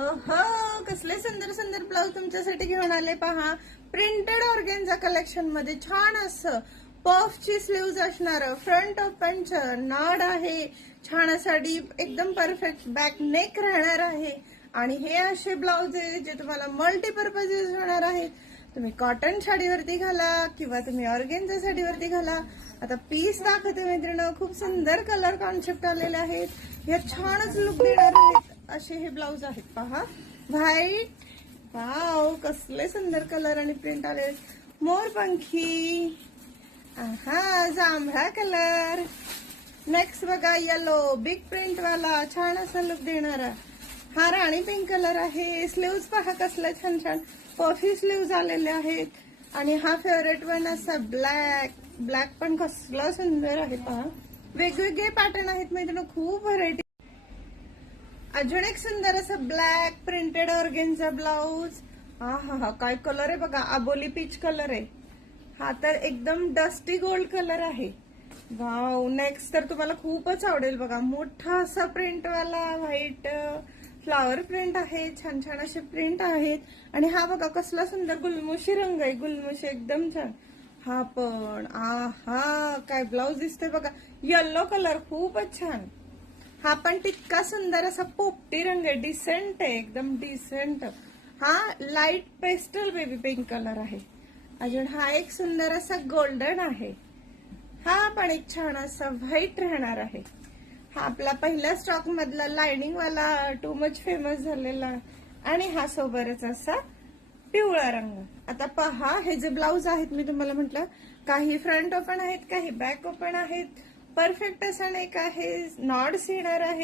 हो, कसले सुंदर सुंदर ब्लाउज तुमच्यासाठी घेऊन आले पहा. प्रिंटेड ऑर्गेन्झा कलेक्शन मध्ये छान असं पफची स्लीव्ज असणार, फ्रंट ओपनचं नॉड आहे, छान असा डीप एकदम परफेक्ट बॅक नेक राहणार आहे. आणि हे असे ब्लाउज आहे जे तुम्हाला मल्टीपर्पज यूज होणार आहेत. तुम्ही कॉटन साडीवरती घाला किंवा तुम्ही ऑर्गेन्झा साडीवरती घाला. आता पीस दाखवते मैत्रिणी, खूप सुंदर कलर कॉन्सेप्ट आलेले आहेत. हे छानच लुक देणार आहेत असे हे ब्लाउज आहेत पहा. व्हाईट, वाव कसले सुंदर कलर आणि प्रिंट आले. मोरपंखी, हा जांभळा कलर. नेक्स्ट बघा येलो, बिग प्रिंट वाला छान असा लुक देणारा. हा राणी पिंक कलर आहे. स्लीव्ज पहा कसले छान छान पफी स्लीव्ज आलेले आहेत. आणि हा फेवरेट वन असा ब्लॅक, ब्लॅक पण कसला सुंदर आहे पहा. वेगवेगळे पॅटर्न आहेत मैत्रिणी, खूप व्हरायटी. अजून एक सुंदर असं ब्लॅक प्रिंटेड ऑर्गेन्झा ब्लाउज. हा हा हा, काय कलर आहे बघा, आबोली पीच कलर आहे. हा तर एकदम डस्टी गोल्ड कलर आहे. वाव, नेक्स्ट तर तुम्हाला खूपच आवडेल बघा. मोठा असा प्रिंटवाला व्हाईट फ्लावर प्रिंट आहे. छान छान असे प्रिंट आहेत. आणि हा बघा कसला सुंदर गुलमुशी रंग आहे, गुलमुशी एकदम छान. हा पण हा काय ब्लाउज दिसतोय बघा, येलो कलर खूपच छान. हा पण तितका सुंदर असा पोपटी रंग आहे, डिसेंट आहे, एकदम डिसेंट. हा light pastel baby pink colour आहे. अजून हा एक सुंदर असा गोल्डन आहे. हा पण एक छान असा व्हाईट राहणार आहे. हा आपला पहिल्या स्टॉक मधला लाइनिंग वाला टू मच फेमस झालेला. आणि हा सोबतच असा पिवळा रंग. आता पहा हे जे ब्लाउज आहेत मी तुम्हाला म्हटलं, काही फ्रंट ओपन आहेत, काही बॅक ओपन आहेत. परफेक्ट असा नेक आहे, नॉड्स येणार आहे.